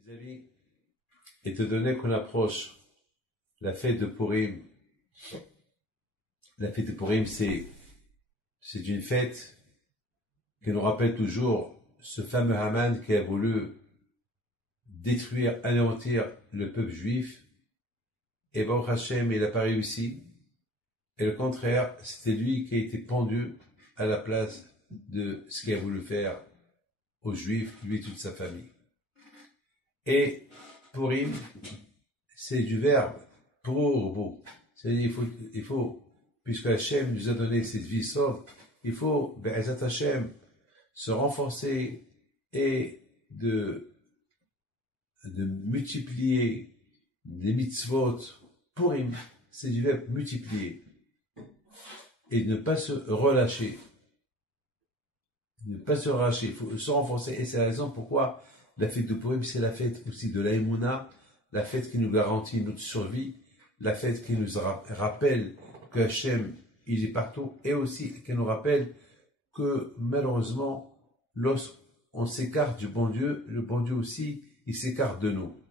amis, étant donné qu'on approche la fête de Purim, c'est une fête qui nous rappelle toujours ce fameux Haman qui a voulu détruire, anéantir le peuple juif, et Baruch Hashem, il n'a pas réussi, et le contraire, c'était lui qui a été pendu à la place de ce qu'il a voulu faire aux Juifs, lui et toute sa famille. Et Purim, c'est du verbe purbo, c'est-à-dire il faut, puisque Hashem nous a donné cette vie sauve, il faut, Be'ezat Hashem, se renforcer et de multiplier les mitzvot. Purim, c'est du verbe multiplier et ne pas se relâcher. Ne pas se relâcher, il faut se renforcer, et c'est la raison pourquoi la fête de Purim, c'est la fête aussi de la Emouna, la fête qui nous garantit notre survie, la fête qui nous rappelle que Hachem, il est partout, et aussi qui nous rappelle que malheureusement, lorsqu'on s'écarte du bon Dieu, le bon Dieu aussi, il s'écarte de nous.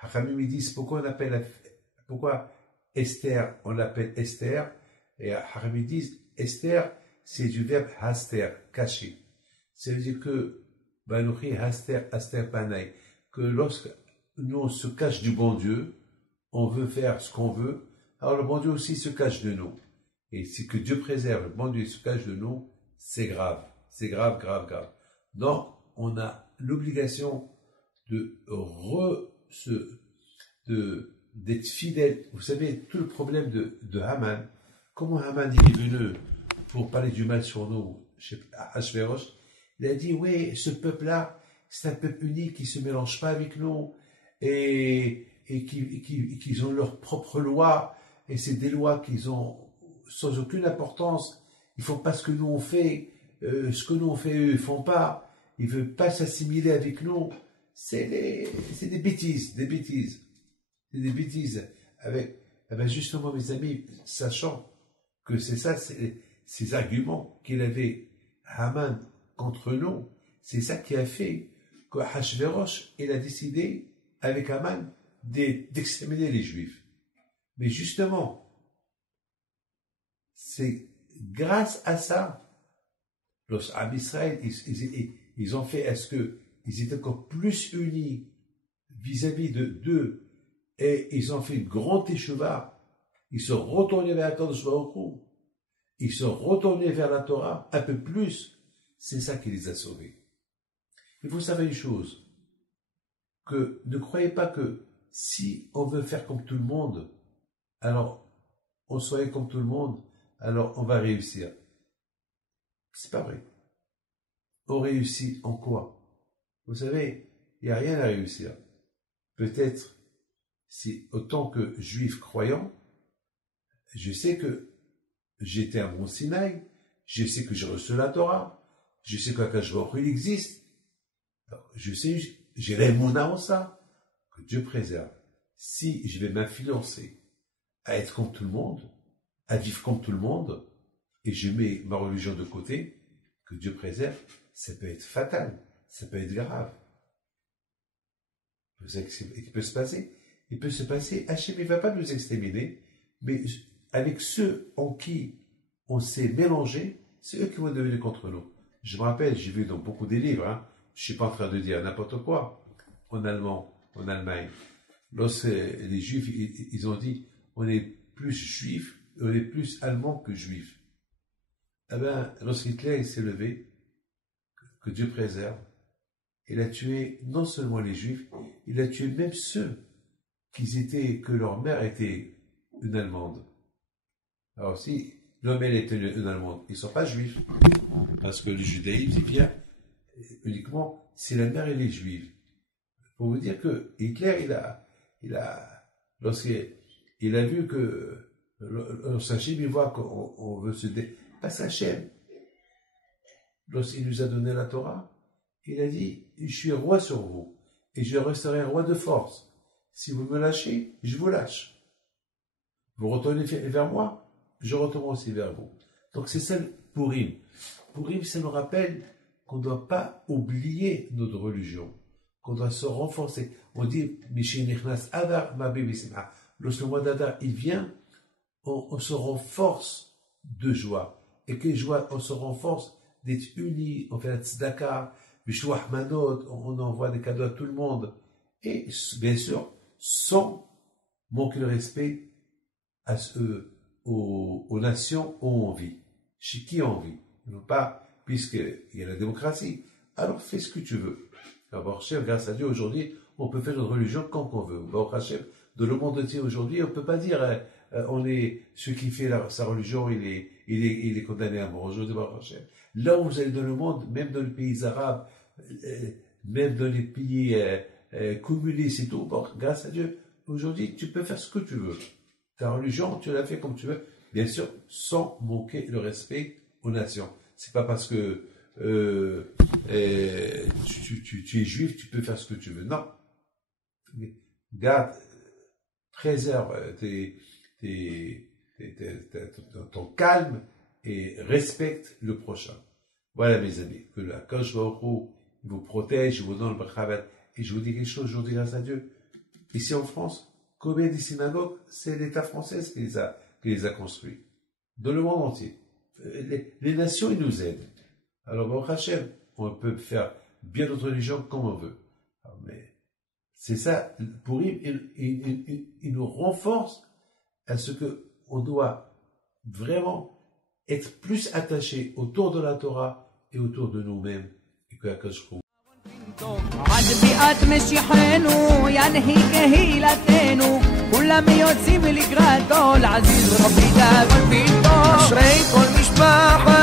Hachamim me disent pourquoi Esther, on l'appelle Esther, et Hachamim disent Esther, c'est du verbe haster, cacher. Ça veut dire que Banuchi haster, aster panay, que lorsque nous on se cache du bon Dieu, on veut faire ce qu'on veut, alors le bon Dieu aussi se cache de nous. Et si que Dieu préserve, le bon Dieu se cache de nous, c'est grave. C'est grave, grave, grave. Donc, on a l'obligation d'être fidèle. Vous savez, tout le problème de Haman, comment Haman il est venu pour parler du mal sur nous, chez Achvérosh, il a dit, oui, ce peuple-là, c'est un peuple unique qui se mélange pas avec nous, et qui ont leurs propres lois, et c'est des lois qu'ils ont sans aucune importance. Ils font pas ce que nous on fait, ce que nous on fait, eux ils font pas. Ils veulent pas s'assimiler avec nous. C'est des bêtises, c'est des bêtises. Avec justement mes amis, sachant que c'est ça, ces arguments qu'il avait Haman contre nous, c'est ça qui a fait que Hachvérosh, il a décidé avec Haman d'exterminer les Juifs. Mais justement, c'est grâce à ça, los Am Israël, ils ont fait à ce que ils étaient encore plus unis vis-à-vis d'eux, et ils ont fait une grande écheva. Ils se retournaient vers Akadosh Baruch Hu. Ils se retournaient vers la Torah un peu plus. C'est ça qui les a sauvés. Il faut savoir une chose, que ne croyez pas que si on veut faire comme tout le monde, alors on soit comme tout le monde, alors on va réussir. C'est pas vrai. On réussit en quoi? Vous savez, il n'y a rien à réussir. Peut-être, si autant que juif croyant, je sais que j'étais à Mont Sinaï, je sais que j'ai reçu la Torah, je sais qu'Akadosh Baruch Hu il existe, alors, je sais, j'ai l'émouna en ça, que Dieu préserve. Si je vais m'influencer à être comme tout le monde, à vivre comme tout le monde, et je mets ma religion de côté, que Dieu préserve, ça peut être fatal, ça peut être grave. Vous savez ce qui peut se passer? Il peut se passer, Hachem ne va pas nous exterminer, mais avec ceux en qui on s'est mélangé, c'est eux qui vont devenir contre nous. Je me rappelle, j'ai vu dans beaucoup des livres, je ne suis pas en train de dire n'importe quoi, en Allemagne, lorsque les Juifs, ils ont dit, on est plus Juifs, on est plus Allemands que Juifs. Eh bien, lorsqu'Hitler s'est levé, que Dieu préserve, il a tué non seulement les Juifs, il a tué même ceux que leur mère était une Allemande. Alors si l'homme elle était une Allemande, ils ne sont pas juifs, parce que le judaïsme il vient uniquement si la mère elle est juive. Pour vous dire que Hitler, lorsqu'il a vu que Hachem il voit qu'on veut se parce qu'Hachem, lorsqu'il nous a donné la Torah, il a dit, je suis roi sur vous, et je resterai roi de force. Si vous me lâchez, je vous lâche. Vous retournez vers moi, je retourne aussi vers vous. Donc c'est ça Purim. Purim, ça nous rappelle qu'on ne doit pas oublier notre religion, qu'on doit se renforcer. On dit, lorsque le mois d'Adar, il vient, on se renforce de joie. Et quelle joie, on se renforce d'être unis, on fait la tzedaka, on envoie des cadeaux à tout le monde. Et bien sûr, sans manquer le respect aux nations où on vit. Chez qui on vit. Non pas, puisqu'il y a la démocratie. Alors fais ce que tu veux. Alors, grâce à Dieu, aujourd'hui, on peut faire notre religion quand on veut. De le monde entier aujourd'hui, on ne peut pas dire celui qui fait sa religion, il est condamné à mort. Aujourd'hui, là où vous allez dans le monde, même dans les pays arabes, même dans les pays communistes et tout, grâce à Dieu, aujourd'hui, tu peux faire ce que tu veux. Ta religion, tu la fais comme tu veux, bien sûr, sans manquer le respect aux nations. C'est pas parce que tu es juif, tu peux faire ce que tu veux. Non. Garde, préserve ton calme et respecte le prochain. Voilà, mes amis, que la Kadosh Baruch Hu vous protège, vous donne le brachavat. Et je vous dis quelque chose aujourd'hui, grâce à Dieu. Ici en France, combien de synagogues, c'est l'État français qui les a construits. Dans le monde entier. Les nations, ils nous aident. Alors, Baruch Hashem, on peut faire bien notre religion comme on veut. Alors, mais c'est ça, pour il nous renforce à ce que on doit vraiment être plus attaché autour de la Torah et autour de nous-mêmes. Et que la Kadosh Baruch Hu عاد بيئات مشيحينو ينهي كهيلتينو كلهم يوتسي ملقراتو العزيز ربي دابا البيتو أشري كل مشباح